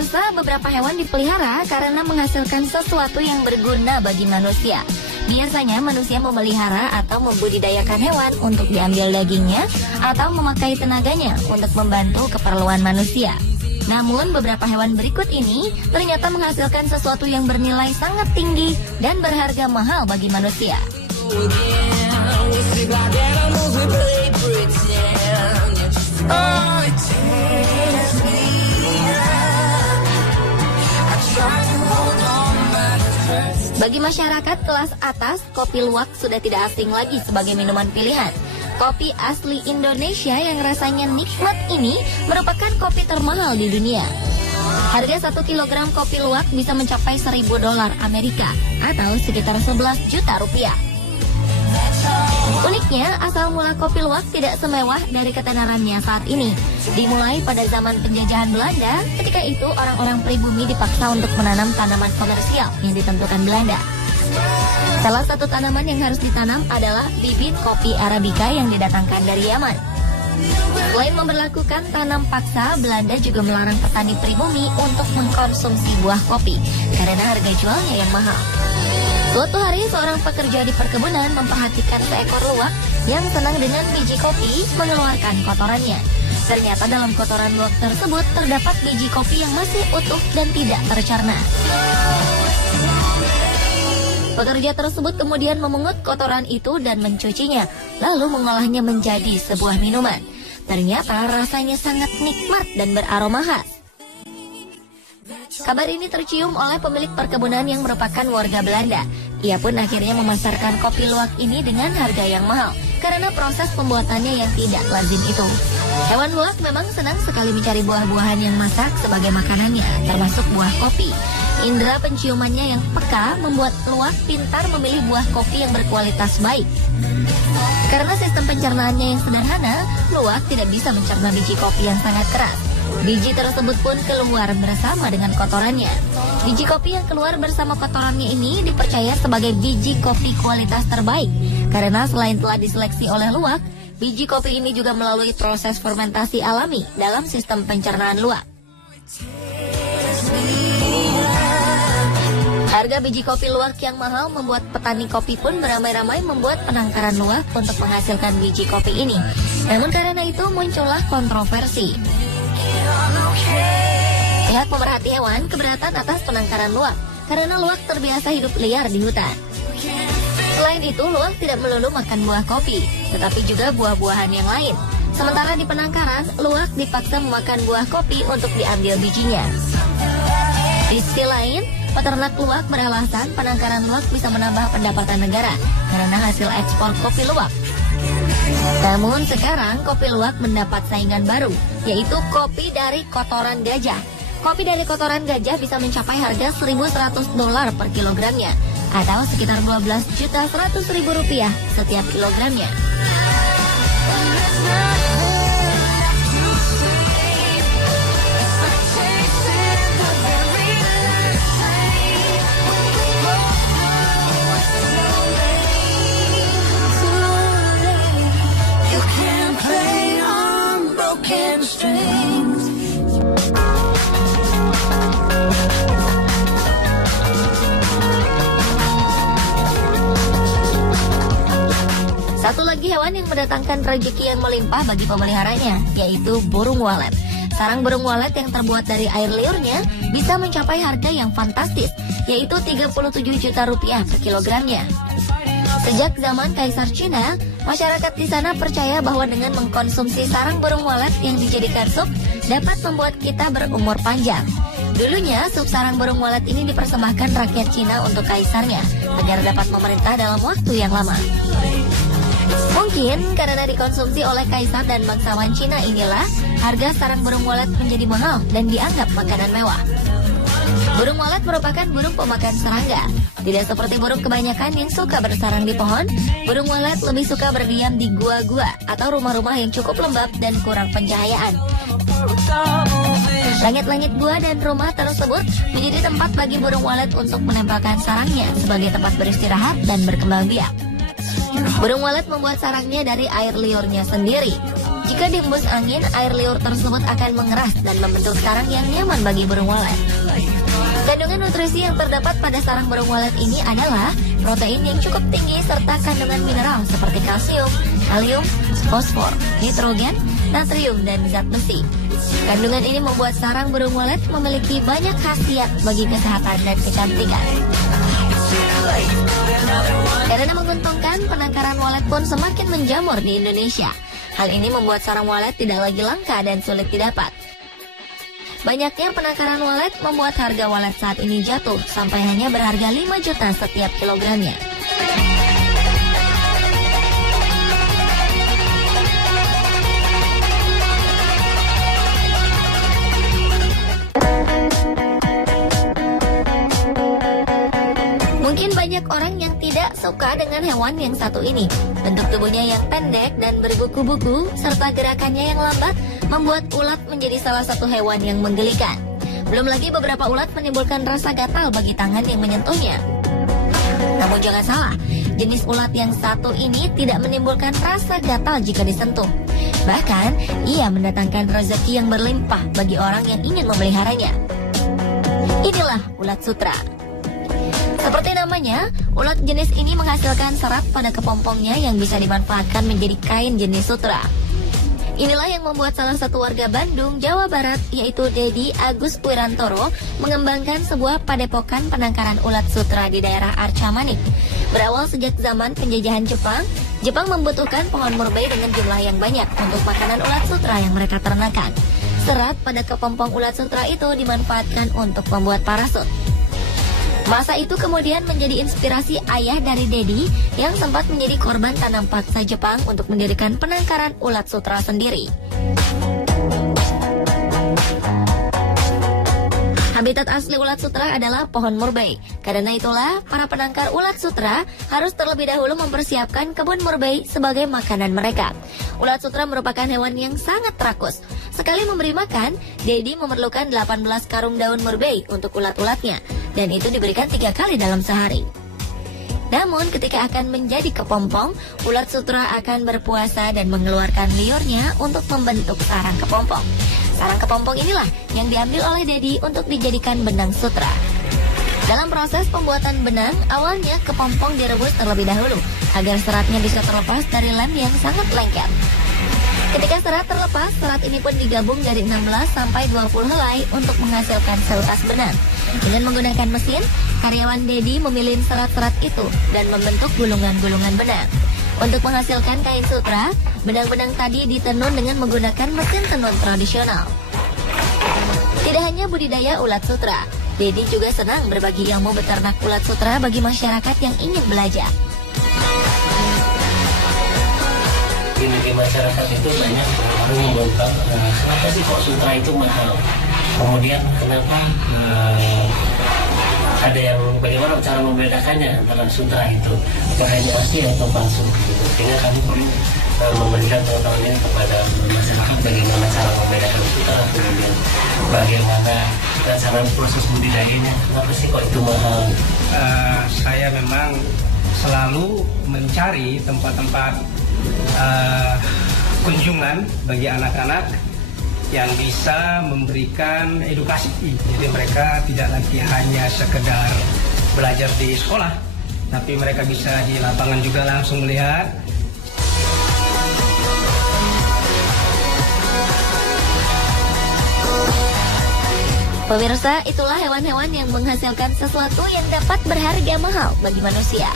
Pemirsa, beberapa hewan dipelihara karena menghasilkan sesuatu yang berguna bagi manusia. Biasanya manusia memelihara atau membudidayakan hewan untuk diambil dagingnya atau memakai tenaganya untuk membantu keperluan manusia. Namun beberapa hewan berikut ini ternyata menghasilkan sesuatu yang bernilai sangat tinggi dan berharga mahal bagi manusia. Bagi masyarakat kelas atas, kopi luwak sudah tidak asing lagi sebagai minuman pilihan. Kopi asli Indonesia yang rasanya nikmat ini merupakan kopi termahal di dunia. Harga 1 kilogram kopi luwak bisa mencapai $1.000 Amerika atau sekitar 11 juta rupiah. Uniknya, asal mula kopi luwak tidak semewah dari ketenarannya saat ini. Dimulai pada zaman penjajahan Belanda, ketika itu orang-orang pribumi dipaksa untuk menanam tanaman komersial yang ditentukan Belanda. Salah satu tanaman yang harus ditanam adalah bibit kopi Arabica yang didatangkan dari Yaman. Selain memberlakukan tanam paksa, Belanda juga melarang petani pribumi untuk mengkonsumsi buah kopi karena harga jualnya yang mahal. Suatu hari, seorang pekerja di perkebunan memperhatikan seekor luwak yang senang dengan biji kopi mengeluarkan kotorannya. Ternyata dalam kotoran luwak tersebut terdapat biji kopi yang masih utuh dan tidak tercerna. Pekerja tersebut kemudian memungut kotoran itu dan mencucinya, lalu mengolahnya menjadi sebuah minuman. Ternyata rasanya sangat nikmat dan beraroma khas. Kabar ini tercium oleh pemilik perkebunan yang merupakan warga Belanda. Ia pun akhirnya memasarkan kopi luwak ini dengan harga yang mahal karena proses pembuatannya yang tidak lazim itu. Hewan luwak memang senang sekali mencari buah-buahan yang masak sebagai makanannya, termasuk buah kopi. Indera penciumannya yang peka membuat luwak pintar memilih buah kopi yang berkualitas baik. Karena sistem pencernaannya yang sederhana, luwak tidak bisa mencerna biji kopi yang sangat keras. Biji tersebut pun keluar bersama dengan kotorannya. Biji kopi yang keluar bersama kotorannya ini dipercaya sebagai biji kopi kualitas terbaik. Karena selain telah diseleksi oleh luwak, biji kopi ini juga melalui proses fermentasi alami dalam sistem pencernaan luwak. Harga biji kopi luwak yang mahal membuat petani kopi pun beramai-ramai membuat penangkaran luwak untuk menghasilkan biji kopi ini. Namun karena itu muncullah kontroversi. Pihak pemerhati hewan keberatan atas penangkaran luwak karena luwak terbiasa hidup liar di hutan. Selain itu, luwak tidak melulu makan buah kopi, tetapi juga buah-buahan yang lain. Sementara di penangkaran, luwak dipaksa memakan buah kopi untuk diambil bijinya. Di sisi lain, peternak luwak beralasan penangkaran luwak bisa menambah pendapatan negara karena hasil ekspor kopi luwak. Namun sekarang kopi luwak mendapat saingan baru, yaitu kopi dari kotoran gajah. Kopi dari kotoran gajah bisa mencapai harga $1.100 per kilogramnya, atau sekitar 12.100.000 rupiah setiap kilogramnya. Satu lagi hewan yang mendatangkan rezeki yang melimpah bagi pemeliharanya, yaitu burung walet. Sarang burung walet yang terbuat dari air liurnya bisa mencapai harga yang fantastis, yaitu 37 juta rupiah per kilogramnya. Sejak zaman Kaisar Cina, masyarakat di sana percaya bahwa dengan mengkonsumsi sarang burung walet yang dijadikan sup dapat membuat kita berumur panjang. Dulunya, sup sarang burung walet ini dipersembahkan rakyat Cina untuk kaisarnya agar dapat memerintah dalam waktu yang lama. Mungkin karena dikonsumsi oleh kaisar dan bangsawan Cina inilah harga sarang burung walet menjadi mahal dan dianggap makanan mewah. Burung walet merupakan burung pemakan serangga. Tidak seperti burung kebanyakan yang suka bersarang di pohon, burung walet lebih suka berdiam di gua-gua atau rumah-rumah yang cukup lembab dan kurang pencahayaan. Langit-langit gua dan rumah tersebut menjadi tempat bagi burung walet untuk menempelkan sarangnya sebagai tempat beristirahat dan berkembang biak. Burung walet membuat sarangnya dari air liurnya sendiri. Jika dihembus angin, air liur tersebut akan mengeras dan membentuk sarang yang nyaman bagi burung walet. Kandungan nutrisi yang terdapat pada sarang burung walet ini adalah protein yang cukup tinggi serta kandungan mineral seperti kalsium, kalium, fosfor, nitrogen, natrium, dan zat besi. Kandungan ini membuat sarang burung walet memiliki banyak khasiat bagi kesehatan dan kecantikan. Karena menguntungkan, penangkaran walet pun semakin menjamur di Indonesia. Hal ini membuat sarang walet tidak lagi langka dan sulit didapat. Banyaknya penangkaran walet membuat harga walet saat ini jatuh sampai hanya berharga 5 juta setiap kilogramnya. Mungkin banyak orang yang tidak suka dengan hewan yang satu ini. Bentuk tubuhnya yang pendek dan berbuku-buku serta gerakannya yang lambat membuat ulat menjadi salah satu hewan yang menggelikan. Belum lagi beberapa ulat menimbulkan rasa gatal bagi tangan yang menyentuhnya. Namun jangan salah, jenis ulat yang satu ini tidak menimbulkan rasa gatal jika disentuh. Bahkan, ia mendatangkan rezeki yang berlimpah bagi orang yang ingin memeliharanya. Inilah ulat sutra. Seperti namanya, ulat jenis ini menghasilkan serat pada kepompongnya yang bisa dimanfaatkan menjadi kain jenis sutra. Inilah yang membuat salah satu warga Bandung, Jawa Barat, yaitu Dedi Agus Wirantoro, mengembangkan sebuah padepokan penangkaran ulat sutra di daerah Arca Manik. Berawal sejak zaman penjajahan Jepang, Jepang membutuhkan pohon murbei dengan jumlah yang banyak untuk makanan ulat sutra yang mereka ternakan. Serat pada kepompong ulat sutra itu dimanfaatkan untuk membuat parasut. Masa itu kemudian menjadi inspirasi ayah dari Dedi yang sempat menjadi korban tanam paksa Jepang untuk mendirikan penangkaran ulat sutra sendiri. Habitat asli ulat sutra adalah pohon murbei. Karena itulah, para penangkar ulat sutra harus terlebih dahulu mempersiapkan kebun murbei sebagai makanan mereka. Ulat sutra merupakan hewan yang sangat rakus. Sekali memberi makan, Dedi memerlukan 18 karung daun murbei untuk ulat-ulatnya, dan itu diberikan 3 kali dalam sehari. Namun ketika akan menjadi kepompong, ulat sutra akan berpuasa dan mengeluarkan liurnya untuk membentuk sarang kepompong. Sarang kepompong inilah yang diambil oleh Dedi untuk dijadikan benang sutra. Dalam proses pembuatan benang, awalnya kepompong direbus terlebih dahulu agar seratnya bisa terlepas dari lem yang sangat lengket. Ketika serat terlepas, serat ini pun digabung dari 16 sampai 20 helai untuk menghasilkan seutas benang. Dengan menggunakan mesin, karyawan Dedi memilih serat-serat itu dan membentuk gulungan-gulungan benang. Untuk menghasilkan kain sutra, benang-benang tadi ditenun dengan menggunakan mesin tenun tradisional. Tidak hanya budidaya ulat sutra, Dedi juga senang berbagi ilmu beternak ulat sutra bagi masyarakat yang ingin belajar. Di masyarakat itu banyak orang yang belum tahu kenapa sih kok sutra itu mahal. Kemudian kenapa ada yang bagaimana cara membedakannya antara sutra itu apakah ini asli atau palsu gitu. Sehingga kami perlu memberikan pengetahuan ini kepada masyarakat bagaimana cara membedakan sutra, kemudian bagaimana cara proses budidayanya, kenapa sih kok itu mahal. Saya memang selalu mencari tempat-tempat kunjungan bagi anak-anak yang bisa memberikan edukasi. Jadi mereka tidak lagi hanya sekedar belajar di sekolah, tapi mereka bisa di lapangan juga langsung melihat. Pemirsa, itulah hewan-hewan yang menghasilkan sesuatu yang dapat berharga mahal bagi manusia.